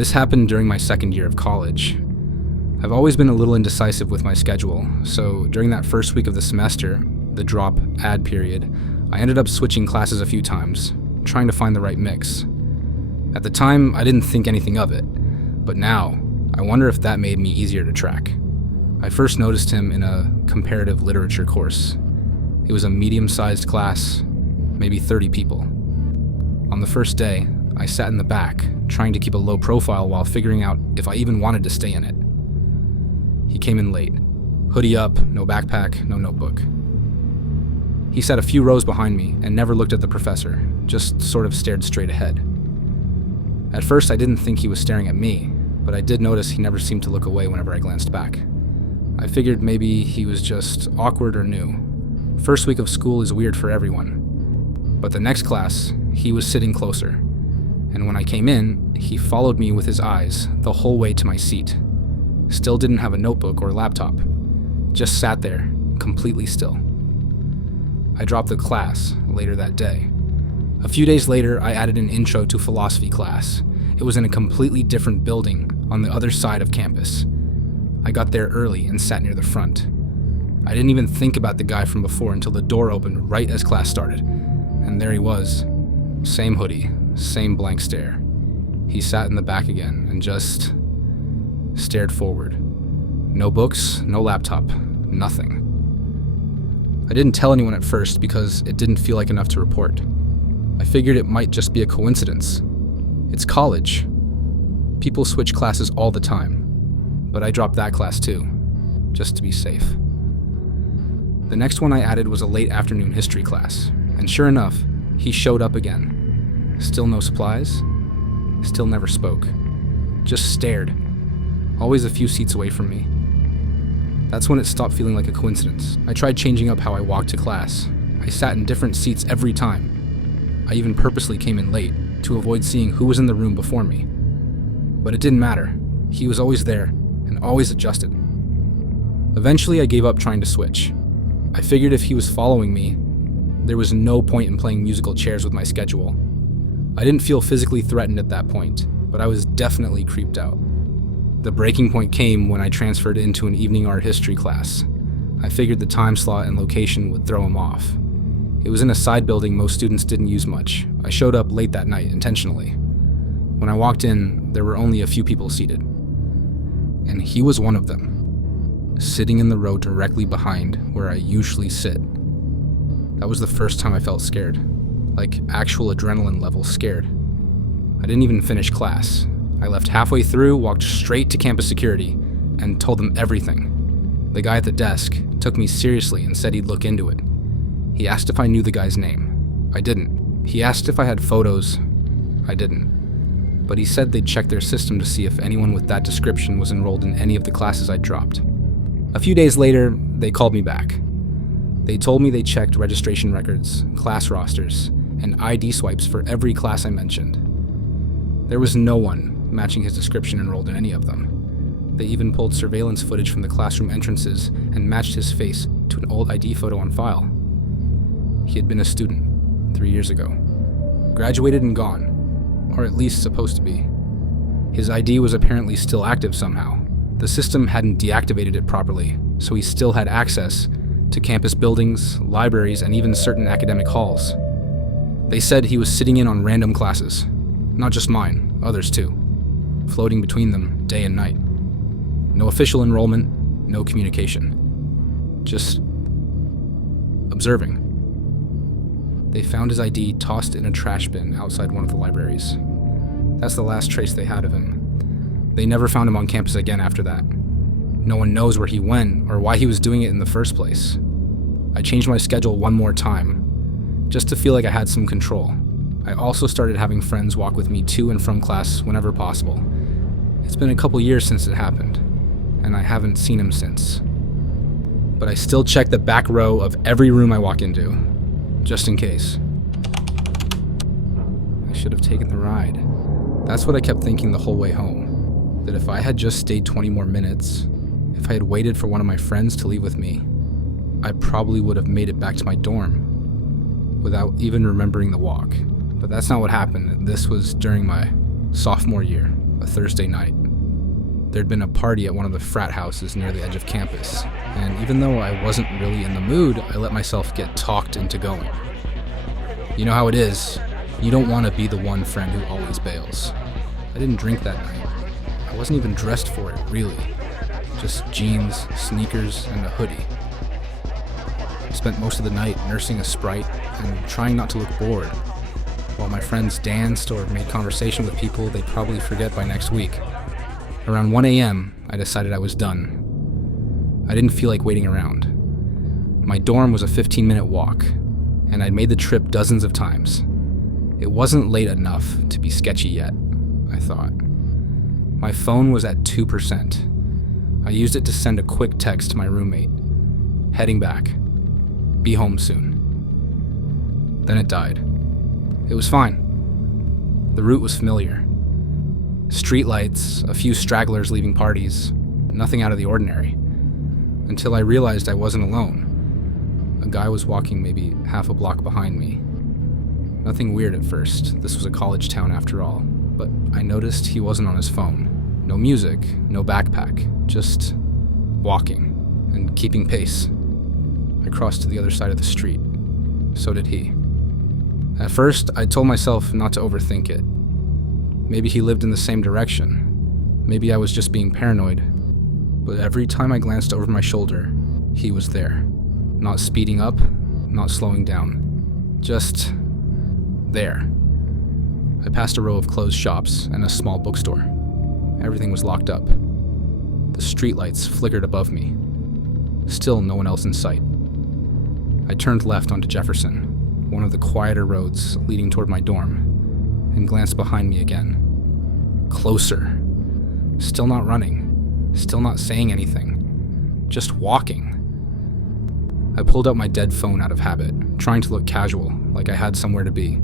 This happened during my second year of college. I've always been a little indecisive with my schedule, so during that first week of the semester, the drop add period, I ended up switching classes a few times, trying to find the right mix. At the time, I didn't think anything of it, but now, I wonder if that made me easier to track. I first noticed him in a comparative literature course. It was a medium-sized class, maybe 30 people. On the first day, I sat in the back, trying to keep a low profile while figuring out if I even wanted to stay in it. He came in late. Hoodie up, no backpack, no notebook. He sat a few rows behind me and never looked at the professor, just sort of stared straight ahead. At first, I didn't think he was staring at me, but I did notice he never seemed to look away whenever I glanced back. I figured maybe he was just awkward or new. First week of school is weird for everyone. But the next class, he was sitting closer, and when I came in, he followed me with his eyes the whole way to my seat. Still didn't have a notebook or laptop, just sat there, completely still. I dropped the class later that day. A few days later, I added an intro to philosophy class. It was in a completely different building on the other side of campus. I got there early and sat near the front. I didn't even think about the guy from before until the door opened right as class started. And there he was. Same hoodie, same blank stare. He sat in the back again and just stared forward. No books, no laptop, nothing. I didn't tell anyone at first because it didn't feel like enough to report. I figured it might just be a coincidence. It's college. People switch classes all the time. But I dropped that class too, just to be safe. The next one I added was a late afternoon history class, and sure enough, he showed up again. Still no supplies, still never spoke. Just stared, always a few seats away from me. That's when it stopped feeling like a coincidence. I tried changing up how I walked to class. I sat in different seats every time. I even purposely came in late to avoid seeing who was in the room before me. But it didn't matter. He was always there, and always adjusted. Eventually, I gave up trying to switch. I figured if he was following me, there was no point in playing musical chairs with my schedule. I didn't feel physically threatened at that point, but I was definitely creeped out. The breaking point came when I transferred into an evening art history class. I figured the time slot and location would throw him off. It was in a side building most students didn't use much. I showed up late that night intentionally. When I walked in, there were only a few people seated. And he was one of them, sitting in the row directly behind where I usually sit. That was the first time I felt scared, like actual adrenaline level scared. I didn't even finish class. I left halfway through, walked straight to campus security, and told them everything. The guy at the desk took me seriously and said he'd look into it. He asked if I knew the guy's name. I didn't. He asked if I had photos. I didn't. But he said they'd check their system to see if anyone with that description was enrolled in any of the classes I'd dropped. A few days later, they called me back. They told me they checked registration records, class rosters, and ID swipes for every class I mentioned. There was no one matching his description enrolled in any of them. They even pulled surveillance footage from the classroom entrances and matched his face to an old ID photo on file. He had been a student 3 years ago, graduated and gone. Or at least supposed to be. His ID was apparently still active somehow. The system hadn't deactivated it properly, so he still had access to campus buildings, libraries, and even certain academic halls. They said he was sitting in on random classes. Not just mine, others too. Floating between them day and night. No official enrollment, no communication. Just observing. They found his ID tossed in a trash bin outside one of the libraries. That's the last trace they had of him. They never found him on campus again after that. No one knows where he went or why he was doing it in the first place. I changed my schedule one more time, just to feel like I had some control. I also started having friends walk with me to and from class whenever possible. It's been a couple years since it happened, and I haven't seen him since. But I still check the back row of every room I walk into. Just in case. I should have taken the ride. That's what I kept thinking the whole way home. That if I had just stayed 20 more minutes, if I had waited for one of my friends to leave with me, I probably would have made it back to my dorm without even remembering the walk. But that's not what happened. This was during my sophomore year. a Thursday night. There'd been a party at one of the frat houses near the edge of campus, and even though I wasn't really in the mood, I let myself get talked into going. You know how it is. You don't want to be the one friend who always bails. I didn't drink that night. I wasn't even dressed for it, really. Just jeans, sneakers, and a hoodie. I spent most of the night nursing a Sprite and trying not to look bored, while my friends danced or made conversation with people they'd probably forget by next week. Around 1 a.m., I decided I was done. I didn't feel like waiting around. My dorm was a 15-minute walk, and I'd made the trip dozens of times. It wasn't late enough to be sketchy yet, I thought. My phone was at 2%. I used it to send a quick text to my roommate. Heading back. Be home soon. Then it died. It was fine. The route was familiar. Streetlights, a few stragglers leaving parties, nothing out of the ordinary. Until I realized I wasn't alone. A guy was walking maybe half a block behind me. Nothing weird at first. This was a college town after all. But I noticed he wasn't on his phone. No music, no backpack, just walking and keeping pace. I crossed to the other side of the street. So did he. At first, I told myself not to overthink it. Maybe he lived in the same direction. Maybe I was just being paranoid. But every time I glanced over my shoulder, he was there. Not speeding up, not slowing down. Just there. I passed a row of closed shops and a small bookstore. Everything was locked up. The streetlights flickered above me. Still no one else in sight. I turned left onto Jefferson, one of the quieter roads leading toward my dorm, and glanced behind me again. Closer. Still not running. Still not saying anything. Just walking. I pulled out my dead phone out of habit, trying to look casual, like I had somewhere to be.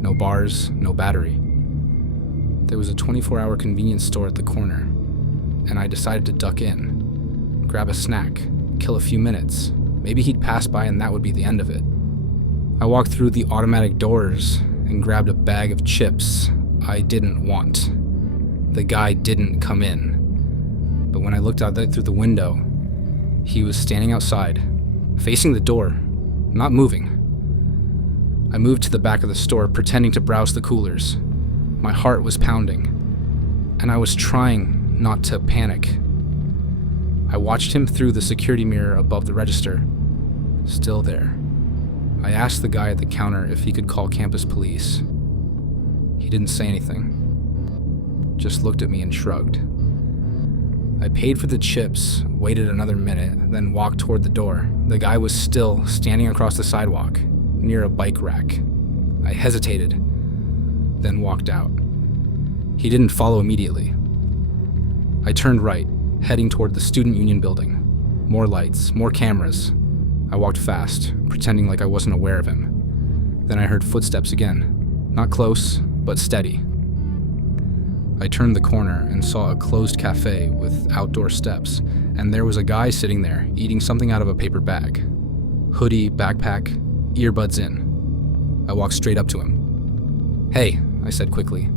No bars, no battery. There was a 24-hour convenience store at the corner, and I decided to duck in, grab a snack, kill a few minutes. Maybe he'd pass by and that would be the end of it. I walked through the automatic doors and grabbed a bag of chips I didn't want. The guy didn't come in. But when I looked out through the window, he was standing outside, facing the door, not moving. I moved to the back of the store, pretending to browse the coolers. My heart was pounding, and I was trying not to panic. I watched him through the security mirror above the register. Still there. I asked the guy at the counter if he could call campus police. He didn't say anything. Just looked at me and shrugged. I paid for the chips, waited another minute, then walked toward the door. The guy was still standing across the sidewalk, near a bike rack. I hesitated, then walked out. He didn't follow immediately. I turned right, heading toward the student union building. More lights, more cameras. I walked fast, pretending like I wasn't aware of him. Then I heard footsteps again. Not close, but steady. I turned the corner and saw a closed cafe with outdoor steps, and there was a guy sitting there, eating something out of a paper bag. Hoodie, backpack, earbuds in. I walked straight up to him. "Hey," I said quickly.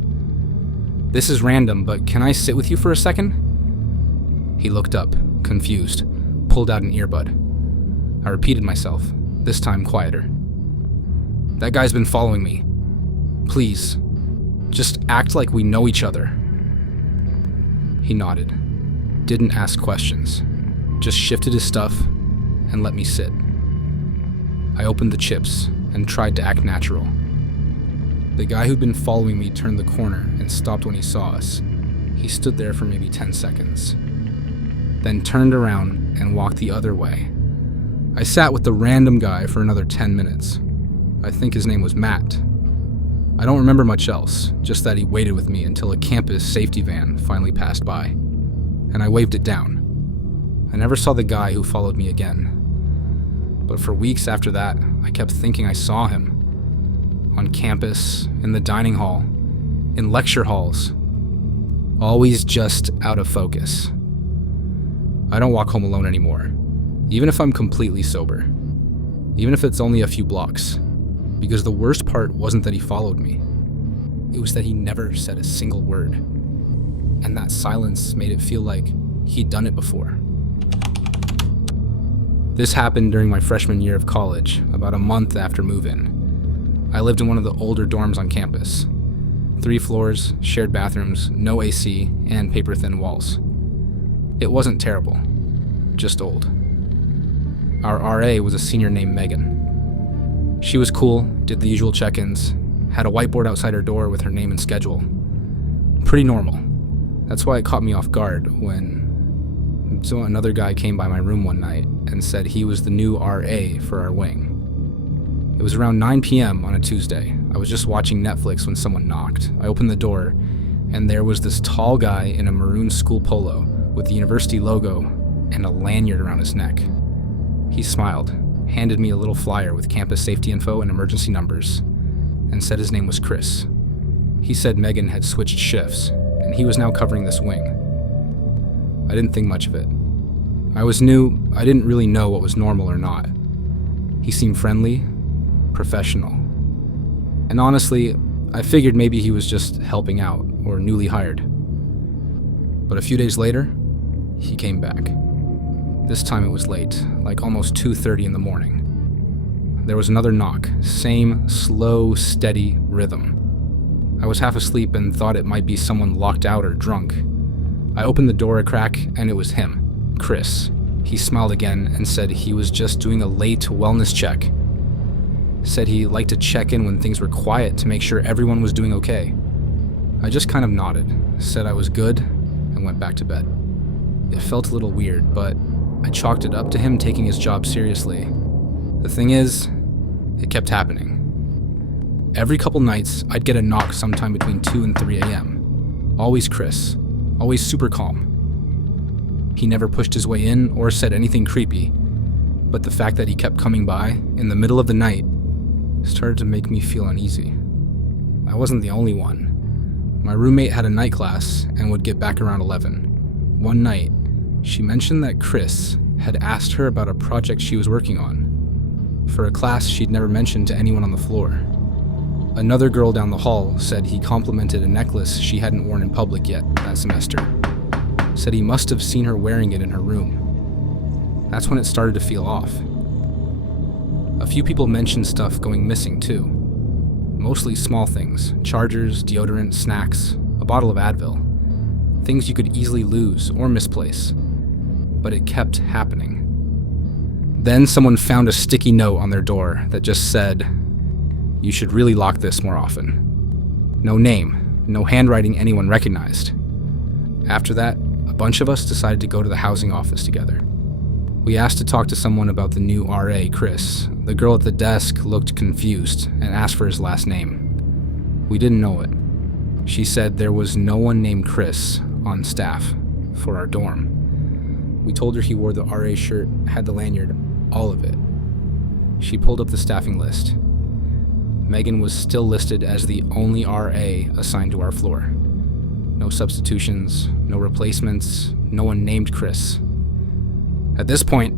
"This is random, but can I sit with you for a second?" He looked up, confused, pulled out an earbud. I repeated myself, this time quieter. "That guy's been following me. Please, just act like we know each other." He nodded, didn't ask questions, just shifted his stuff and let me sit. I opened the chips and tried to act natural. The guy who'd been following me turned the corner and stopped when he saw us. He stood there for maybe 10 seconds, then turned around and walked the other way. I sat with the random guy for another 10 minutes. I think his name was Matt. I don't remember much else, just that he waited with me until a campus safety van finally passed by, and I waved it down. I never saw the guy who followed me again. But for weeks after that, I kept thinking I saw him. On campus, in the dining hall, in lecture halls. Always just out of focus. I don't walk home alone anymore, even if I'm completely sober. Even if it's only a few blocks. Because the worst part wasn't that he followed me. It was that he never said a single word. and that silence made it feel like he'd done it before. This happened during my freshman year of college, about a month after move-in. I lived in one of the older dorms on campus. 3 floors, shared bathrooms, no AC, and paper-thin walls. It wasn't terrible, just old. Our RA was a senior named Megan. She was cool, did the usual check-ins, had a whiteboard outside her door with her name and schedule. Pretty normal. That's why it caught me off guard when another guy came by my room one night and said he was the new RA for our wing. It was around 9 p.m. on a Tuesday. I was just watching Netflix when someone knocked. I opened the door, and there was this tall guy in a maroon school polo with the university logo and a lanyard around his neck. He smiled, handed me a little flyer with campus safety info and emergency numbers, and said his name was Chris. He said Megan had switched shifts, and he was now covering this wing. I didn't think much of it. I was new, I didn't really know what was normal or not. He seemed friendly, professional. And honestly, I figured maybe he was just helping out or newly hired. But a few days later, he came back. This time it was late, like almost 2:30 in the morning. There was another knock, same slow, steady rhythm. I was half asleep and thought it might be someone locked out or drunk. I opened the door a crack and it was him, Chris. He smiled again and said he was just doing a late wellness check. Said he liked to check in when things were quiet to make sure everyone was doing okay. I just kind of nodded, said I was good, and went back to bed. It felt a little weird, but I chalked it up to him taking his job seriously. The thing is, it kept happening. Every couple nights, I'd get a knock sometime between 2 and 3 a.m. Always Chris, always super calm. He never pushed his way in or said anything creepy, but the fact that he kept coming by in the middle of the night started to make me feel uneasy. I wasn't the only one. My roommate had a night class and would get back around 11. One night, she mentioned that Chris had asked her about a project she was working on, for a class she'd never mentioned to anyone on the floor. Another girl down the hall said he complimented a necklace she hadn't worn in public yet that semester. Said he must have seen her wearing it in her room. That's when it started to feel off. A few people mentioned stuff going missing too. Mostly small things, chargers, deodorant, snacks, a bottle of Advil. Things you could easily lose or misplace. But it kept happening. Then someone found a sticky note on their door that just said, "You should really lock this more often." No name, no handwriting anyone recognized. After that, a bunch of us decided to go to the housing office together. We asked to talk to someone about the new RA, Chris. The girl at the desk looked confused and asked for his last name. We didn't know it. She said there was no one named Chris on staff for our dorm. We told her he wore the RA shirt, had the lanyard, all of it. She pulled up the staffing list. Megan was still listed as the only RA assigned to our floor. No substitutions, no replacements, no one named Chris. At this point,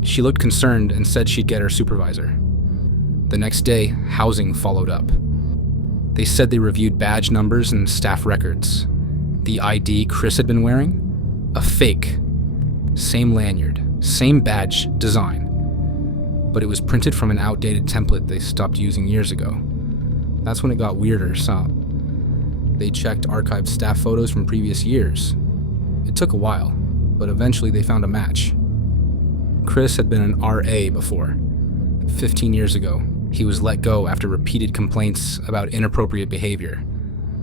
she looked concerned and said she'd get her supervisor. The next day, housing followed up. They said they reviewed badge numbers and staff records. The ID Chris had been wearing? A fake. Same lanyard, same badge design. But it was printed from an outdated template they stopped using years ago. That's when it got weirder, so they checked archived staff photos from previous years. It took a while, but eventually they found a match. Chris had been an RA before. 15 years ago, he was let go after repeated complaints about inappropriate behavior.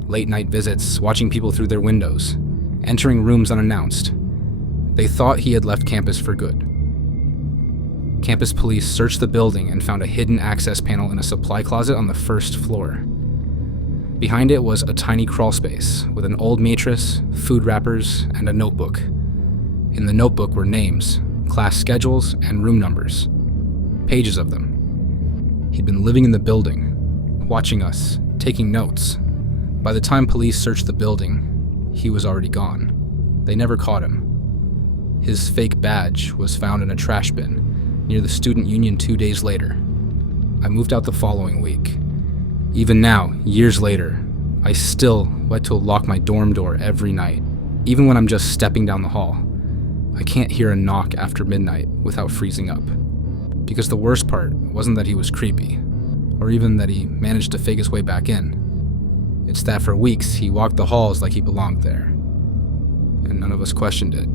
Late night visits, watching people through their windows, entering rooms unannounced. They thought he had left campus for good. Campus police searched the building and found a hidden access panel in a supply closet on the first floor. Behind it was a tiny crawl space with an old mattress, food wrappers, and a notebook. In the notebook were names, class schedules, and room numbers. Pages of them. He'd been living in the building, watching us, taking notes. By the time police searched the building, he was already gone. They never caught him. His fake badge was found in a trash bin near the student union 2 days later. I moved out the following week. Even now, years later, I still like to lock my dorm door every night, even when I'm just stepping down the hall. I can't hear a knock after midnight without freezing up. Because the worst part wasn't that he was creepy, or even that he managed to fake his way back in. It's that for weeks he walked the halls like he belonged there, and none of us questioned it.